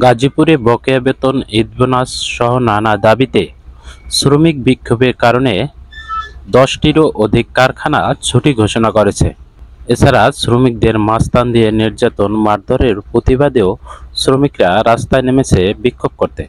গাজীপুরে বকেয়া বেতন, ঈদ বোনাস সহ নানা দাবিতে শ্রমিক বিক্ষোভের কারণে ১০টিরও অধিক কারখানা ছুটি ঘোষণা করেছে। এছাড়া শ্রমিকদের মাস্তান দিয়ে নির্যাতন, মারধরের প্রতিবাদেও শ্রমিকরা রাস্তায় নেমেছে বিক্ষোভ করতে।